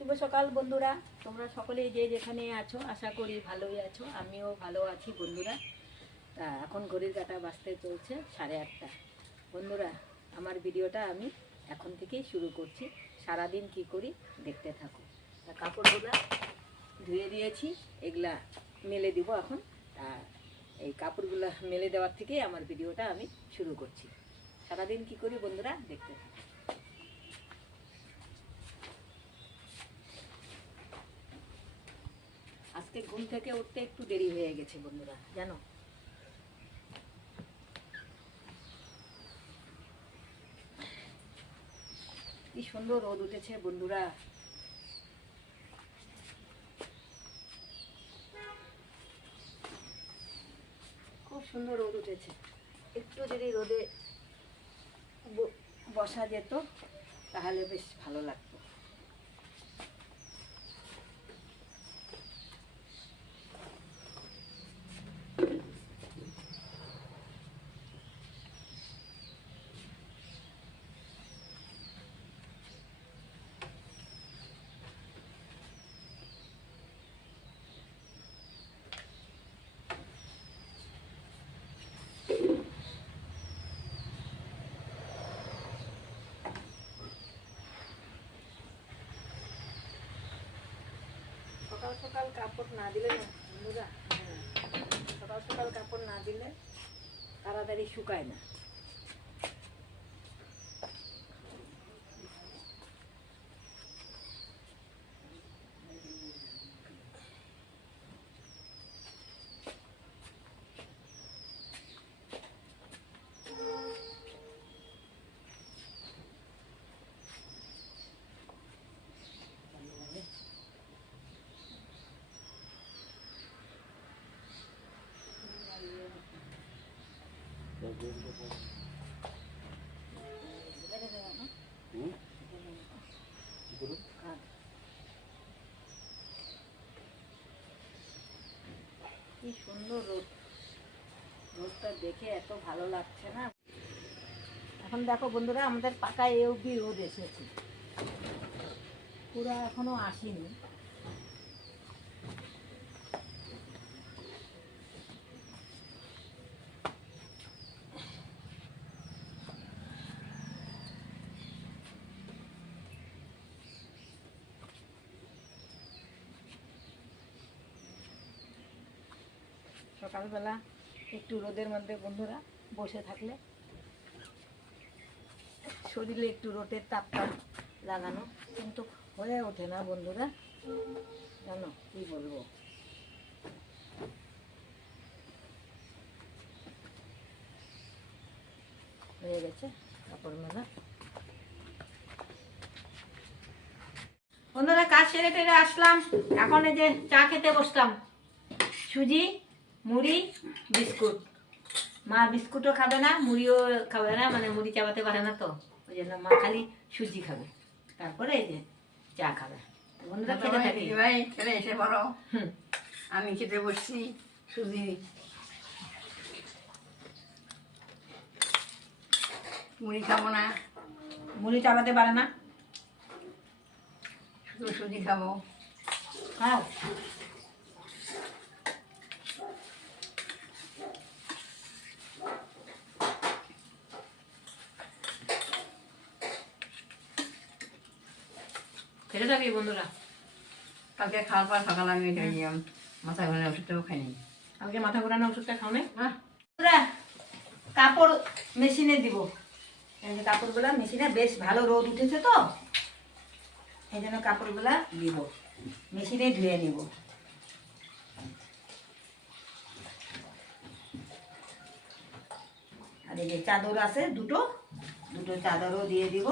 শুভ সকাল বন্ধুরা। তোমরা সকলেই যে যেখানে আছো, আশা করি ভালোই আছো। আমিও ভালো আছি বন্ধুরা। তা এখন ঘড়ির কাটা বাঁচতে চলছে সাড়ে আটটা। বন্ধুরা, আমার ভিডিওটা আমি এখন থেকেই শুরু করছি। সারাদিন কি করি দেখতে থাকো। তা কাপড়গুলা ধুয়ে দিয়েছি, এগুলা মেলে দিব এখন। তা এই কাপড়গুলা মেলে দেওয়ার থেকেই আমার ভিডিওটা আমি শুরু করছি। সারাদিন কি করি বন্ধুরা, দেখতে থাকো। আজকে ঘুম থেকে উঠতে একটু দেরি হয়ে গেছে বন্ধুরা, জানো? কি সুন্দর রোদ উঠেছে বন্ধুরা। খুব সুন্দর রোদ উঠেছে। একটু যদি রোদে বসা যেত, তাহলে বেশ ভালো লাগতো। সকাল সকাল কাপড় না দিলে বন্ধুরা হ্যাঁ, সকাল সকাল কাপড় না দিলে তাড়াতাড়ি শুকায় না হ্যাঁ। কি সুন্দর রোদ। রোদটা দেখে এত ভালো লাগছে না। এখন দেখো বন্ধুরা, আমাদের পাকায় এ অব্দি রোদ এসেছে। পুরো এখনও আসেনি। সকালবেলা একটু রোদের মধ্যে বন্ধুরা বসে থাকলে শরীরে একটু রোদের তাপটা লাগানো কিন্তু হয়ে ওঠে না বন্ধুরা। জানো কি বলব? হয়ে গেছে কাপড় মেলা। বন্ধুরা, কাজ সেরে টেরে আসলাম। এখন এই যে চা খেতে বসলাম। সুজি মুড়ি বিস্কুট। মা বিস্কুটও খাবে না মুড়িও খাবে না মানে মুড়ি চাবাতে পারে না তো। ওই জন্য মা খালি সুজি খাবে। তারপরে এই যে চা খাবে। বন্ধুরা খেতে থাকি? ভাই খেলে এসে পড়ো। আমি খেতে বসছি সুজি মুড়ি খাব না। মুড়ি চাবাতে পারে না? শুধু সুজি খাব। খাও। খেতে থাকি বন্ধুরা। কালকে খাওয়ার পর সকালে আমি ইয়ে, মাথা ঘুরে ওষুধটাও খাইনি। কালকে মাথা ঘোরানো ওষুধটা খাও নাই হ্যাঁ। বন্ধুরা, কাপড় মেশিনে দিব। এই কাপড়গুলা মেশিনে বেশ ভালো রোদ উঠেছে তো এই জন্য কাপড়গুলা দিব। মেশিনে ধুয়ে নিব। আর এই যে চাদর আছে দুটো দুটো চাদরও দিয়ে দিব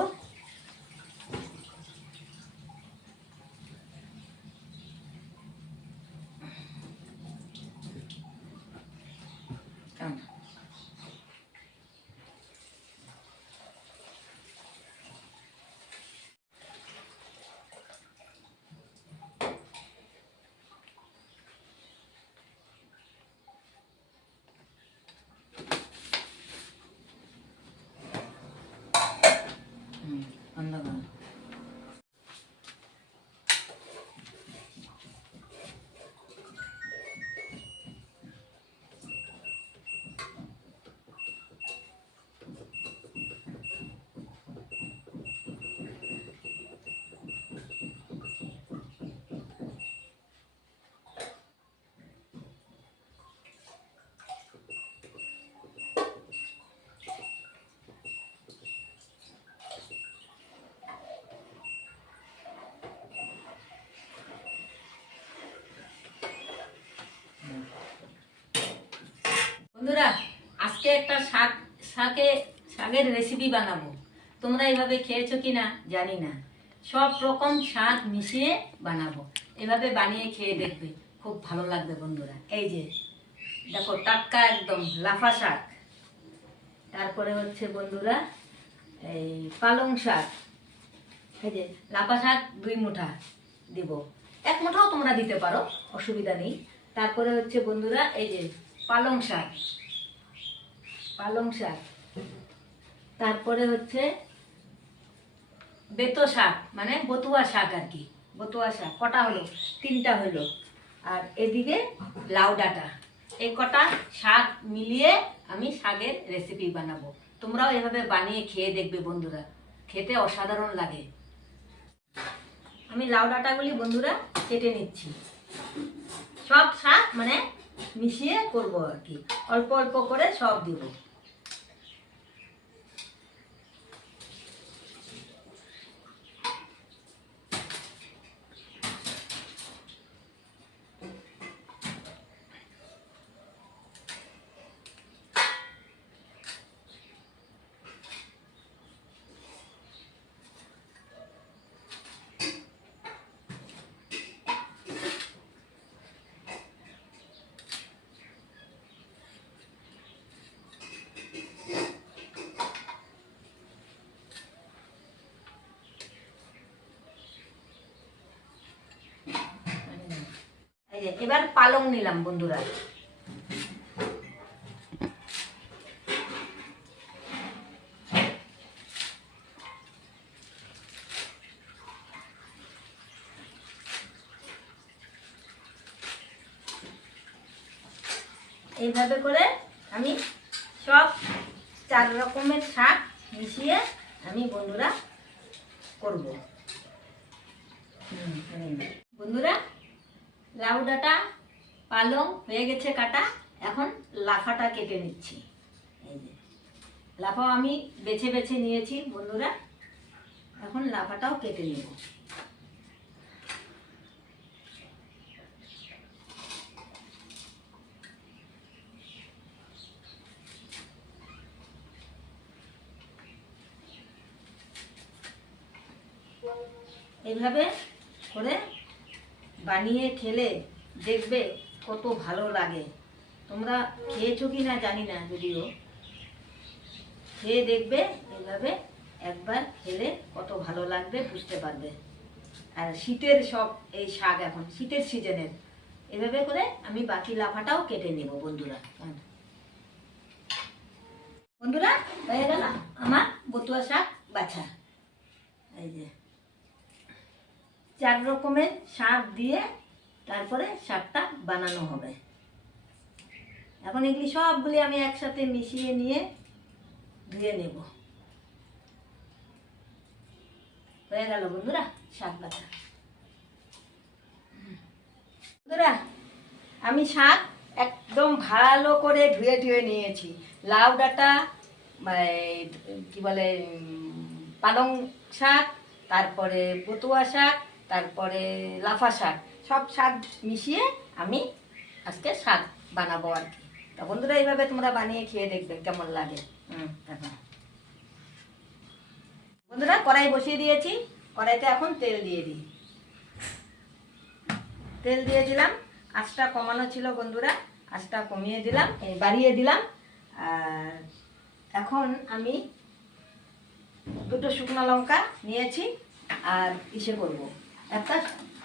কেমন? হুম। বন্ধুরা, আজকে একটা শাক, শাকে, শাকের রেসিপি বানাবো। তোমরা এভাবে খেয়েছো কি না জানি না। সব রকম শাক মিশিয়ে বানাবো। এভাবে বানিয়ে খেয়ে দেখবে। খুব ভালো লাগবে বন্ধুরা। এই যে, দেখো টাটকা একদম লাফা শাক। তারপরে হচ্ছে বন্ধুরা, এই পালং শাক। এই যে, লাফা শাক দুই মুঠা দিব। এক মুঠাও তোমরা দিতে পারো, অসুবিধা নেই। তারপরে হচ্ছে বন্ধুরা, এই যে পালং শাক। পালং শাক। তারপরে হচ্ছে বেতো শাক মানে বতুয়া শাক আর কি, বতুয়া শাক, কটা হলো? তিনটা হলো। আর এদিকে লাউ ডাঁটা। এই কটা শাক মিলিয়ে আমি শাকের রেসিপি বানাবো। তোমরাও এভাবে বানিয়ে খেয়ে দেখবে বন্ধুরা। খেতে অসাধারণ লাগে। আমি লাউ ডাঁটাগুলি বন্ধুরা কেটে নিচ্ছি। সব শাক মানে মিশিয়ে করব আর কি। অল্প অল্প করে সব দিব। এবার পালং নিলাম বন্ধুরা। এইভাবে করে আমি সব চার রকমের শাক মিশিয়ে আমি বন্ধুরা করব। ডাঁটা পালং হয়ে গেছে কাটা, এখন লাফাটা কেটে নিচ্ছি। লাফাও আমি বেছে বেছে নিয়েছি বন্ধুরা, এখন লাফাটাও কেটে নেব। এইভাবে করে বানিয়ে খেলে দেখবে কত ভালো লাগে। তোমরা খেয়েছো কি না জানি না যদিও। খেয়ে দেখবে এইভাবে একবার খেলে কত ভালো লাগবে, বুঝতে পারবে। আর শীতের সব এই শাক এখন, শীতের সিজনের এভাবে করে আমি বাকি লাফাটাও কেটে নেব, বন্ধুরা। বন্ধুরা, হয়ে গেল আমার বতুয়া শাক বাছা। এই যে। চার রকমের শাক দিয়ে তারপরে শাকটা বানানো হবে। এখন এগুলি সবগুলি আমি একসাথে মিশিয়ে নিয়ে ধুয়ে নেব। হয়ে গেল বন্ধুরা শাক বাটা বন্ধুরা আমি শাক একদম ভালো করে ধুয়ে ধুয়ে নিয়েছি। লাউ ডাঁটা এই, কি বলে পালং শাক তারপরে পতুয়া শাক তারপরে লাফা শাক। সব স্বাদ মিশিয়ে আমি আজকে স্বাদ বানাবো আর কি। তা বন্ধুরা, এইভাবে তোমরা বানিয়ে খেয়ে দেখবে কেমন লাগে। হুম বন্ধুরা, কড়াই বসিয়ে দিয়েছি। কড়াইতে এখন তেল দিয়ে দিই। তেল দিয়ে দিলাম। আঁচটা কমানো ছিল বন্ধুরা, আঁচটা কমিয়ে দিলাম বাড়িয়ে দিলাম। আর এখন আমি দুটো শুকনো লঙ্কা নিয়েছি আর ইসে করব। একটা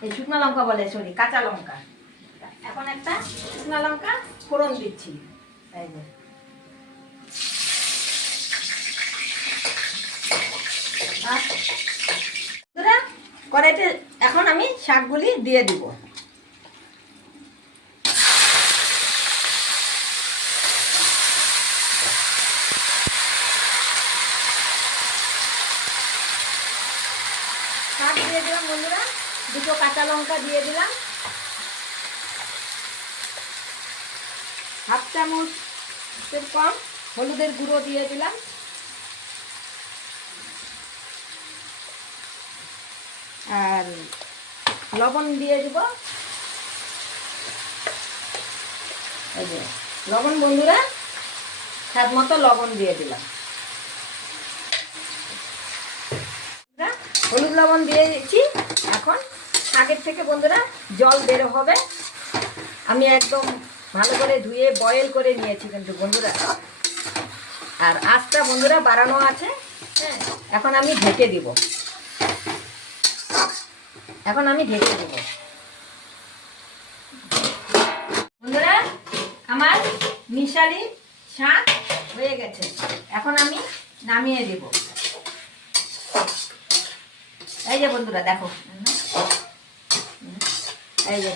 এই শুকনো লঙ্কা বলে সরি কাঁচা লঙ্কা। এখন একটা শুকনো লঙ্কা ফোড়ন দিচ্ছি। তাই এখন আমি শাকগুলি দিয়ে দিব শাক দিয়ে দিলাম বন্ধুরা দুটো কাঁচা লঙ্কা দিয়ে দিলাম। হাফ চামচ কম হলুদের গুঁড়ো দিয়ে দিলাম। আর লবণ দিয়ে দিব। লবণ বন্ধুরা, স্বাদ মতো লবণ দিয়ে দিলাম। হলুদ লবণ দিয়ে দিচ্ছি। এখন আগের থেকে বন্ধুরা জল বের হবে। আমি একদম ভালো করে ধুয়ে বয়েল করে নিয়েছি কিন্তু বন্ধুরা। আর আঁচটা বন্ধুরা বাড়ানো আছে। হ্যাঁ এখন আমি ঢেকে দিব। এখন আমি ঢেকে দেব। বন্ধুরা, আমার মিশালি শাক হয়ে গেছে। এখন আমি নামিয়ে দেব। এই যে বন্ধুরা, দেখো। এই যে,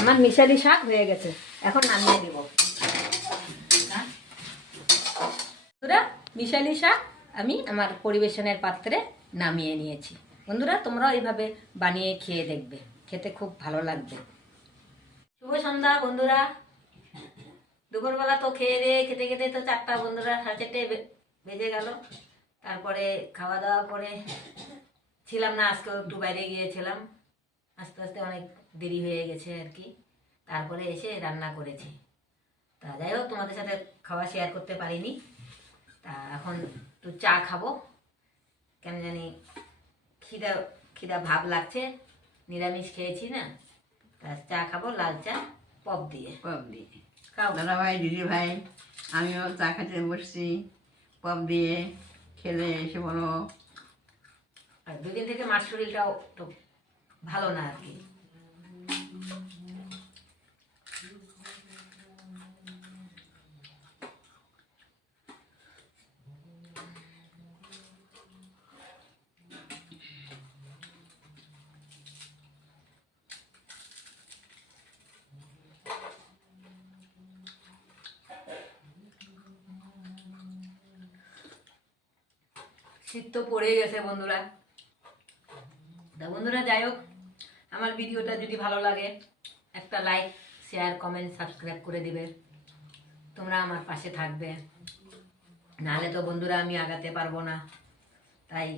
আমার মিশালি শাক হয়ে গেছে। এখন নামিয়ে দেব। বন্ধুরা, মিশালি শাক আমি আমার পরিবেশনের পাত্রে নামিয়ে নিয়েছি। বন্ধুরা, তোমরাও এইভাবে বানিয়ে খেয়ে দেখবে। খেতে খুব ভালো লাগবে। শুভ সন্ধ্যা, বন্ধুরা। দুপুরবেলা তো খেয়ে দিয়ে খেতে খেতে তো চারটা, বন্ধুরা, সাড়ে চারটে বেজে গেল। তারপরে খাওয়া দাওয়া করে ছিলাম না আজকে একটু বাইরে গিয়েছিলাম। আস্তে আস্তে অনেক দেরি হয়ে গেছে আর কি। তারপরে এসে রান্না করেছি। তা যাই হোক তোমাদের সাথে খাওয়া শেয়ার করতে পারিনি। তা এখন একটু চা খাব। কেন জানি খিদা খিদা ভাব লাগছে। নিরামিষ খেয়েছি না। তা চা খাব লাল চা পপ দিয়ে। পপ দিয়ে। খাও। দাদা ভাই দিদি ভাই আমিও চা খেতে বসছি। পপ দিয়ে খেলে এসে বলো। আর দুদিন থেকে মার শরীরটাও তো ভালো না আর কি। শীত তো পড়ে গেছে বন্ধুরা তা বন্ধুরা যাই হোক আমার ভিডিওটা যদি ভালো লাগে, একটা লাইক শেয়ার কমেন্ট সাবস্ক্রাইব করে দিবে। তোমরা আমার পাশে থাকবে। নাহলে তো বন্ধুরা আমি আগাতে পারব না। তাই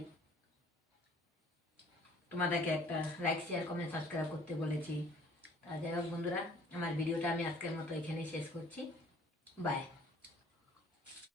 তোমাদেরকে একটা লাইক শেয়ার কমেন্ট সাবস্ক্রাইব করতে বলেছি। তা যাই হোক বন্ধুরা, আমার ভিডিওটা আমি আজকের মতো এখানেই শেষ করছি। বাই